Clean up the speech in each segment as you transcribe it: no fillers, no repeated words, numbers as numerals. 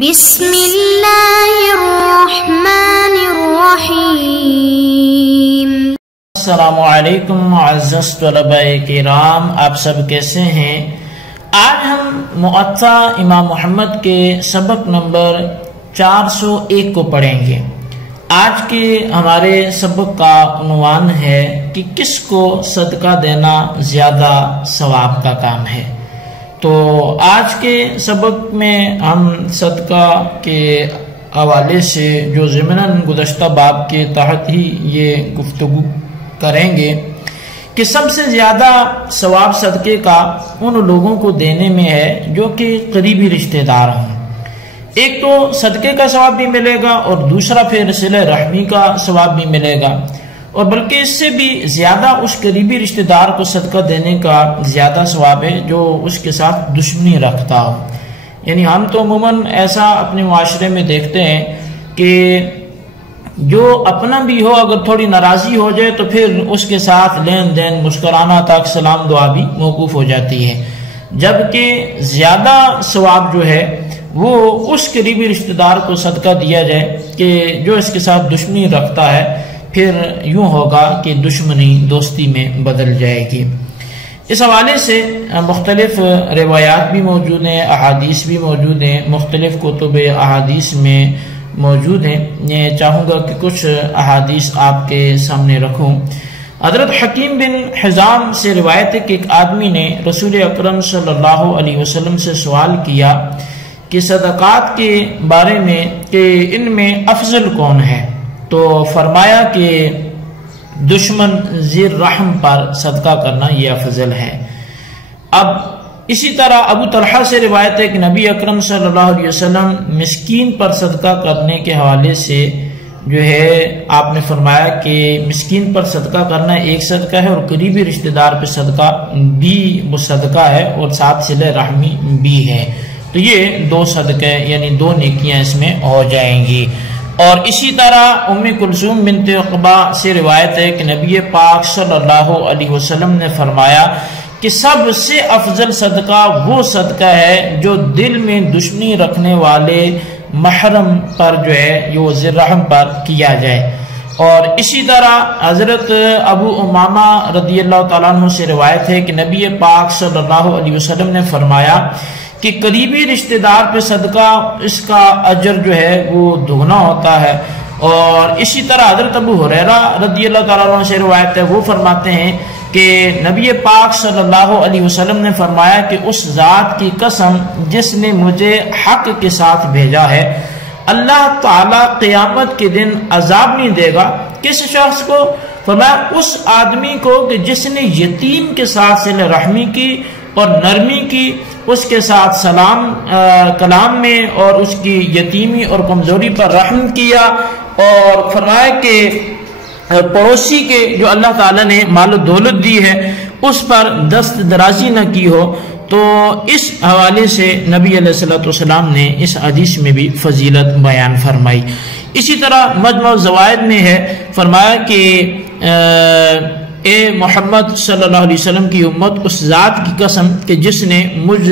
بسم اللہ الرحمن الرحیم۔ السلام علیکم معزز طلباء کرام، آپ سب کیسے ہیں؟ آج ہم موطا امام محمد کے سبق نمبر 401 کو پڑھیں گے۔ آج کے ہمارے سبق کا عنوان ہے کہ کس کو صدقہ دینا زیادہ ثواب کا کام ہے۔ تو آج کے سبق میں ہم صدقہ کے حوالے سے جو ضمناً گزشتہ باب کے تحت ہی یہ گفتگو کریں گے کہ سب سے زیادہ ثواب صدقے کا ان لوگوں کو دینے میں ہے جو کہ قریبی رشتہ دار ہوں۔ ایک تو صدقے کا ثواب بھی ملے گا اور دوسرا پھر صلہ رحمی کا ثواب بھی ملے گا، اور بلکہ اس سے بھی زیادہ اس قریبی رشتہ دار کو صدقہ دینے کا زیادہ ثواب ہے جو اس کے ساتھ دشمنی رکھتا ہو۔ یعنی ہم تو عموماً ایسا اپنے معاشرے میں دیکھتے ہیں کہ جو اپنا بھی ہو اگر تھوڑی ناراضی ہو جائے تو پھر اس کے ساتھ لین دین مسکرانہ تک سلام دعا بھی موقوف ہو جاتی ہے، جبکہ زیادہ ثواب جو ہے وہ اس قریبی رشتہ دار کو صدقہ دیا جائے کہ جو اس کے ساتھ دشمنی رکھتا ہے، پھر یوں ہوگا کہ دشمنی دوستی میں بدل جائے گی۔ اس حوالے سے مختلف روایات بھی موجود ہیں، احادیث بھی موجود ہیں، مختلف کتب احادیث میں موجود ہیں۔ میں چاہوں گا کہ کچھ احادیث آپ کے سامنے رکھوں۔ حضرت حکیم بن حزام سے روایت ہے کہ ایک آدمی نے رسول اکرم صلی اللہ علیہ وسلم سے سوال کیا کہ صدقات کے بارے میں کہ ان میں افضل کون ہے؟ تو فرمایا کہ دشمن ذی الرحم پر صدقہ کرنا یہ افضل ہے۔ اب اسی طرح ابو طلحہ سے روایت ہے کہ نبی اکرم صلی اللہ علیہ وسلم مسکین پر صدقہ کرنے کے حوالے سے جو ہے آپ نے فرمایا کہ مسکین پر صدقہ کرنا ایک صدقہ ہے اور قریبی رشتہ دار پر صدقہ بھی وہ صدقہ ہے اور ساتھ صلہ رحمی بھی ہے۔ تو یہ دو صدقے یعنی دو نیکیاں اس میں ہو جائیں گی۔ اور اسی طرح ام کلثوم بنت عقبہ سے روایت ہے کہ نبی پاک صلی اللہ علیہ وسلم نے فرمایا کہ سب سے افضل صدقہ وہ صدقہ ہے جو دل میں دشمنی رکھنے والے محرم پر جو ہے یہ ذی الرحم پر کیا جائے۔ اور اسی طرح حضرت ابو امامہ رضی اللہ تعالیٰ عنہ سے روایت ہے کہ نبی پاک صلی اللہ علیہ وسلم نے فرمایا کہ قریبی رشتہ دار پہ صدقہ اس کا اجر جو ہے وہ دگنا ہوتا ہے۔ اور اسی طرح حضرت ابو ہریرہ رضی اللہ تعالیٰ عنہ سے روایت ہے، وہ فرماتے ہیں کہ نبی پاک صلی اللہ علیہ وسلم نے فرمایا کہ اس ذات کی قسم جس نے مجھے حق کے ساتھ بھیجا ہے، اللہ تعالیٰ قیامت کے دن عذاب نہیں دے گا کس شخص کو؟ فرمایا اس آدمی کو کہ جس نے یتیم کے ساتھ صلہ رحمی کی اور نرمی کی، اس کے ساتھ سلام کلام میں اور اس کی یتیمی اور کمزوری پر رحم کیا، اور فرمایا کہ پڑوسی کے جو اللہ تعالیٰ نے مال و دولت دی ہے اس پر دست درازی نہ کی ہو۔ تو اس حوالے سے نبی علیہ السلام نے اس حدیث میں بھی فضیلت بیان فرمائی۔ اسی طرح مجمع الزوائد میں ہے، فرمایا کہ اے محمد صلی اللہ علیہ وسلم کی امت، اس ذات کی قسم کہ جس نے مجھ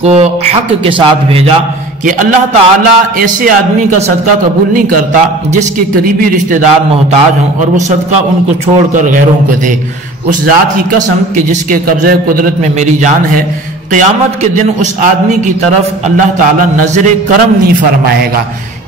کو حق کے ساتھ بھیجا کہ اللہ تعالیٰ ایسے آدمی کا صدقہ قبول نہیں کرتا جس کے قریبی رشتہ دار محتاج ہوں اور وہ صدقہ ان کو چھوڑ کر غیروں کو دے۔ اس ذات کی قسم کہ جس کے قبضہ قدرت میں میری جان ہے، قیامت کے دن اس آدمی کی طرف اللہ تعالیٰ نظر کرم نہیں فرمائے گا۔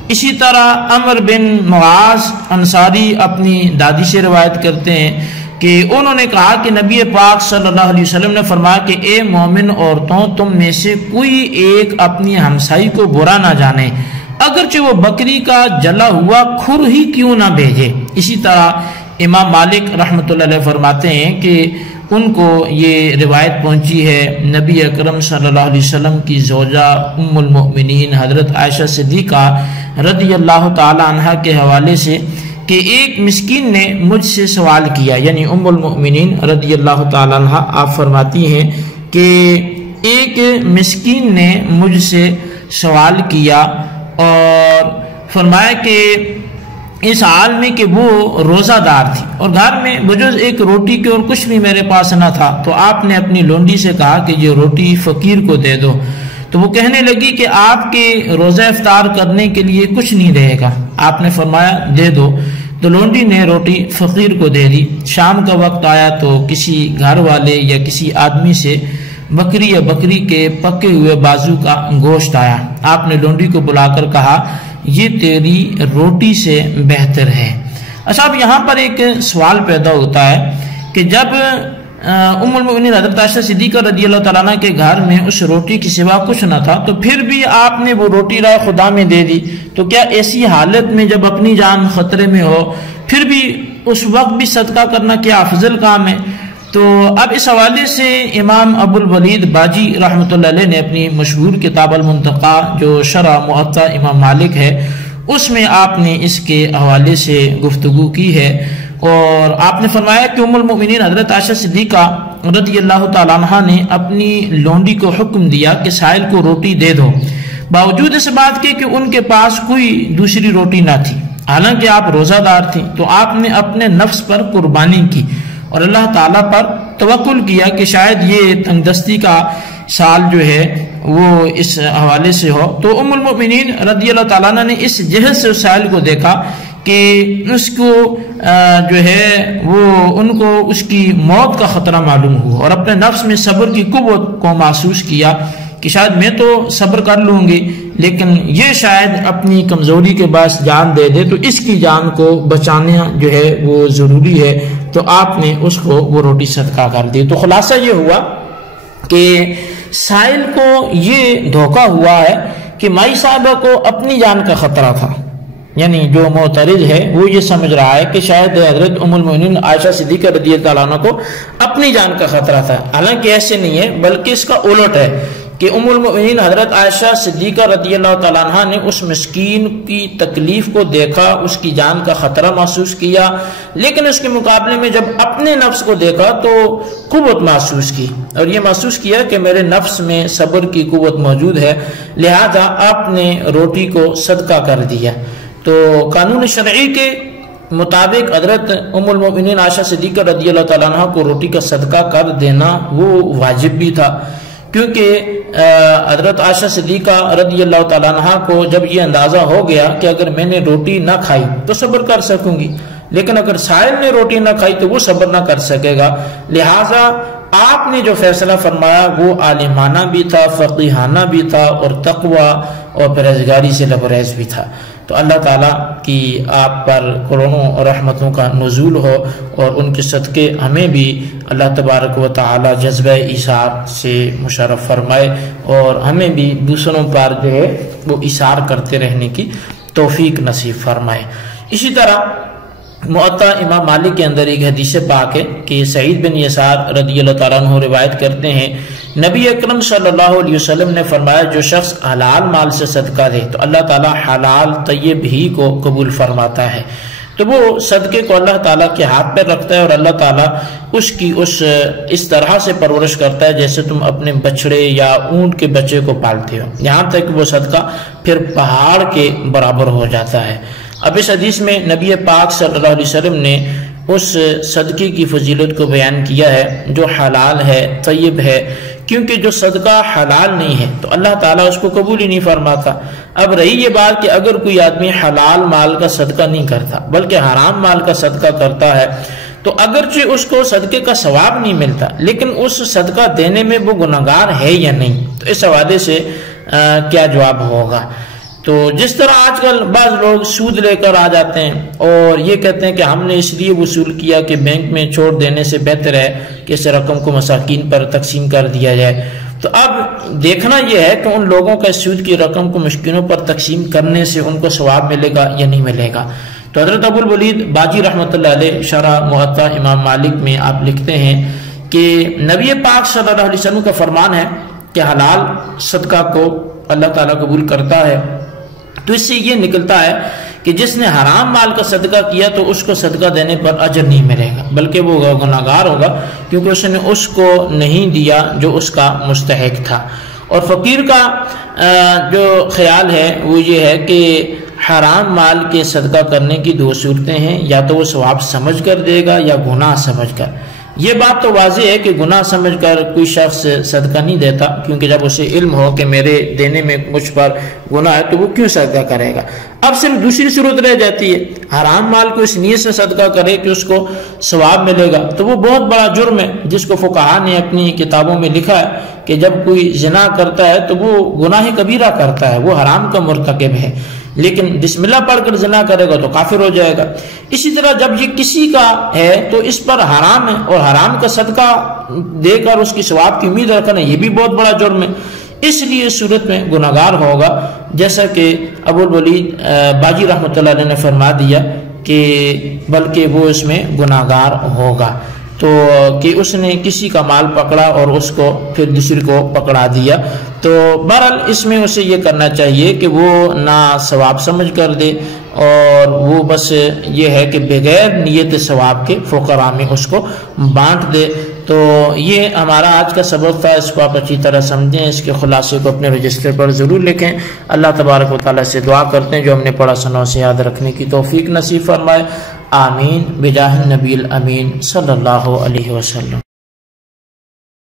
اسی طرح عمر بن معاذ انصاری اپنی دادی سے روایت کرتے ہیں کہ انہوں نے کہا کہ نبی پاک صلی اللہ علیہ وسلم نے فرمایا کہ اے مومن عورتوں، تم میں سے کوئی ایک اپنی ہمسائی کو برا نہ جانے، اگرچہ وہ بکری کا جلا ہوا کھر ہی کیوں نہ بھیجے۔ اسی طرح امام مالک رحمۃ اللہ علیہ فرماتے ہیں کہ ان کو یہ روایت پہنچی ہے نبی اکرم صلی اللہ علیہ وسلم کی زوجہ ام المؤمنین حضرت عائشہ صدیقہ رضی اللہ تعالی عنہا کے حوالے سے کہ ایک مسکین نے مجھ سے سوال کیا، یعنی ام المؤمنین رضی اللہ تعالی عنہ آپ فرماتی ہیں کہ ایک مسکین نے مجھ سے سوال کیا اور فرمایا کہ اس حال میں کہ وہ روزہ دار تھی اور گھر میں بجز ایک روٹی کے اور کچھ بھی میرے پاس نہ تھا، تو آپ نے اپنی لونڈی سے کہا کہ یہ روٹی فقیر کو دے دو۔ تو وہ کہنے لگی کہ آپ کے روزہ افطار کرنے کے لیے کچھ نہیں رہے گا۔ آپ نے فرمایا دے دو۔ تو لونڈی نے روٹی فقیر کو دے دی۔ شام کا وقت آیا تو کسی گھر والے یا کسی آدمی سے بکری یا بکری کے پکے ہوئے بازو کا گوشت آیا۔ آپ نے لونڈی کو بلا کر کہا یہ تیری روٹی سے بہتر ہے۔ اچھا، اب یہاں پر ایک سوال پیدا ہوتا ہے کہ جب ام المؤمنین حضرت عائشہ صدیقہ رضی اللہ تعالیٰ عنہ کے گھر میں اس روٹی کی سوا کچھ نہ تھا تو پھر بھی آپ نے وہ روٹی رائے خدا میں دے دی، تو کیا ایسی حالت میں جب اپنی جان خطرے میں ہو پھر بھی اس وقت بھی صدقہ کرنا کیا افضل کام ہے؟ تو اب اس حوالے سے امام ابو الولید باجی رحمۃ اللہ علیہ نے اپنی مشہور کتاب المنتقی جو شرح موطا امام مالک ہے اس میں آپ نے اس کے حوالے سے گفتگو کی ہے، اور آپ نے فرمایا کہ ام المؤمنین حضرت عائشہ صدیقہ رضی اللہ تعالیٰ عنہ نے اپنی لونڈی کو حکم دیا کہ سائل کو روٹی دے دو، باوجود اس بات کے کہ ان کے پاس کوئی دوسری روٹی نہ تھی، حالانکہ آپ روزہ دار تھیں۔ تو آپ نے اپنے نفس پر قربانی کی اور اللہ تعالیٰ پر توکل کیا کہ شاید یہ تنگ دستی کا سال جو ہے وہ اس حوالے سے ہو۔ تو ام المؤمنین رضی اللہ تعالیٰ عنہ نے اس جہد سے اس سائل کو دیکھا کہ اس کو جو ہے وہ ان کو اس کی موت کا خطرہ معلوم ہوا، اور اپنے نفس میں صبر کی قوت کو محسوس کیا کہ شاید میں تو صبر کر لوں گی لیکن یہ شاید اپنی کمزوری کے باعث جان دے دے، تو اس کی جان کو بچانا جو ہے وہ ضروری ہے، تو آپ نے اس کو وہ روٹی صدقہ کر دی۔ تو خلاصہ یہ ہوا کہ سائل کو یہ دھوکہ ہوا ہے کہ مائی صاحبہ کو اپنی جان کا خطرہ تھا، یعنی جو معترض ہے وہ یہ سمجھ رہا ہے کہ شاید حضرت ام المؤمنین عائشہ صدیقہ رضی اللہ تعالیٰ عنہ کو اپنی جان کا خطرہ تھا، حالانکہ ایسے نہیں ہے بلکہ اس کا الٹ ہے کہ ام المؤمنین حضرت عائشہ صدیقہ رضی اللہ تعالیٰ عنہ نے اس مسکین کی تکلیف کو دیکھا، اس کی جان کا خطرہ محسوس کیا، لیکن اس کے مقابلے میں جب اپنے نفس کو دیکھا تو قوت محسوس کی، اور یہ محسوس کیا کہ میرے نفس میں صبر کی قوت موجود ہے، لہذا آپ نے روٹی کو صدقہ کر دیا۔ تو قانون شرعی کے مطابق حضرت ام المؤمنین عائشہ صدیقہ رضی اللہ تعالیٰ عنہ کو روٹی کا صدقہ کر دینا وہ واجب بھی تھا، کیونکہ حضرت عائشہ صدیقہ رضی اللہ تعالیٰ عنہ کو جب یہ اندازہ ہو گیا کہ اگر میں نے روٹی نہ کھائی تو صبر کر سکوں گی، لیکن اگر سائل نے روٹی نہ کھائی تو وہ صبر نہ کر سکے گا، لہٰذا آپ نے جو فیصلہ فرمایا وہ عالمانہ بھی تھا، فقیہانہ بھی تھا، اور تقوی اور پرہیزگاری سے لبریز بھی تھا۔ تو اللہ تعالیٰ کی آپ پر کروڑوں رحمتوں کا نزول ہو، اور ان کے صدقے ہمیں بھی اللہ تبارک و تعالیٰ جذبہ ایثار سے مشرف فرمائے، اور ہمیں بھی دوسروں پر جو ہے وہ ایثار کرتے رہنے کی توفیق نصیب فرمائے۔ اسی طرح موطا امام مالک کے اندر ایک حدیث پاک ہے کہ سعید بن یسار رضی اللہ تعالیٰ عنہ روایت کرتے ہیں نبی اکرم صلی اللہ علیہ وسلم نے فرمایا جو شخص حلال مال سے صدقہ دے تو اللہ تعالیٰ حلال طیب ہی کو قبول فرماتا ہے، تو وہ صدقے کو اللہ تعالیٰ کے ہاتھ پہ رکھتا ہے، اور اللہ تعالیٰ اس کی اس طرح سے پرورش کرتا ہے جیسے تم اپنے بچڑے یا اونٹ کے بچے کو پالتے ہو، یہاں تک وہ صدقہ پھر پہاڑ کے برابر ہو جاتا ہے۔ اب اس حدیث میں نبی پاک صلی اللہ علیہ وسلم نے اس صدقے کی فضیلت کو بیان کیا ہے جو حلال ہے، طیب ہے، کیونکہ جو صدقہ حلال نہیں ہے تو اللہ تعالیٰ اس کو قبول ہی نہیں فرماتا۔ اب رہی یہ بات کہ اگر کوئی آدمی حلال مال کا صدقہ نہیں کرتا بلکہ حرام مال کا صدقہ کرتا ہے تو اگرچہ اس کو صدقے کا ثواب نہیں ملتا لیکن اس صدقہ دینے میں وہ گناہگار ہے یا نہیں، تو اس حوالے سے کیا جواب ہوگا؟ تو جس طرح آج کل بعض لوگ سود لے کر آ جاتے ہیں اور یہ کہتے ہیں کہ ہم نے اس لیے وصول کیا کہ بینک میں چھوڑ دینے سے بہتر ہے کہ اس رقم کو مساکین پر تقسیم کر دیا جائے، تو اب دیکھنا یہ ہے کہ ان لوگوں کا سود کی رقم کو مسکینوں پر تقسیم کرنے سے ان کو ثواب ملے گا یا نہیں ملے گا۔ تو حضرت ابو الولید باجی رحمۃ اللہ علیہ شرح موطا امام مالک میں آپ لکھتے ہیں کہ نبی پاک صلی اللہ علیہ وسلم کا فرمان ہے کہ حلال صدقہ کو اللہ تعالیٰ قبول کرتا ہے، تو اس سے یہ نکلتا ہے کہ جس نے حرام مال کا صدقہ کیا تو اس کو صدقہ دینے پر اجر نہیں ملے گا بلکہ وہ گناہگار ہوگا کیونکہ اس نے اس کو نہیں دیا جو اس کا مستحق تھا۔ اور فقیر کا جو خیال ہے وہ یہ ہے کہ حرام مال کے صدقہ کرنے کی دو صورتیں ہیں، یا تو وہ ثواب سمجھ کر دے گا یا گناہ سمجھ کر۔ یہ بات تو واضح ہے کہ گناہ سمجھ کر کوئی شخص صدقہ نہیں دیتا، کیونکہ جب اسے علم ہو کہ میرے دینے میں مجھ پر گناہ ہے تو وہ کیوں صدقہ کرے گا۔ اب صرف دوسری صورت رہ جاتی ہے، حرام مال کو اس نیت سے صدقہ کرے کہ اس کو ثواب ملے گا، تو وہ بہت بڑا جرم ہے، جس کو فقہا نے اپنی کتابوں میں لکھا ہے کہ جب کوئی زنا کرتا ہے تو وہ گناہ کبیرہ کرتا ہے، وہ حرام کا مرتکب ہے، لیکن بسم اللہ پڑھ کر زنا کرے گا تو کافر ہو جائے گا۔ اسی طرح جب یہ کسی کا ہے تو اس پر حرام ہے، اور حرام کا صدقہ دے کر اس کی ثواب کی امید رکھنا یہ بھی بہت بڑا جرم ہے، اس لیے اس صورت میں گناہگار ہوگا، جیسا کہ ابو الولید باجی رحمۃ اللہ علیہ نے فرما دیا کہ بلکہ وہ اس میں گناہگار ہوگا، تو کہ اس نے کسی کا مال پکڑا اور اس کو پھر دوسری کو پکڑا دیا۔ تو بہرحال اس میں اسے یہ کرنا چاہیے کہ وہ نہ ثواب سمجھ کر دے، اور وہ بس یہ ہے کہ بغیر نیت ثواب کے فقراء میں اس کو بانٹ دے۔ تو یہ ہمارا آج کا سبق تھا، اس کو آپ اچھی طرح سمجھیں، اس کے خلاصے کو اپنے رجسٹر پر ضرور لکھیں۔ اللہ تبارک و تعالیٰ سے دعا کرتے ہیں جو ہم نے پڑھا سنا اسے یاد رکھنے کی توفیق نصیب فرمائے، آمین بجاہ النبی الامین صلی اللہ علیہ وسلم۔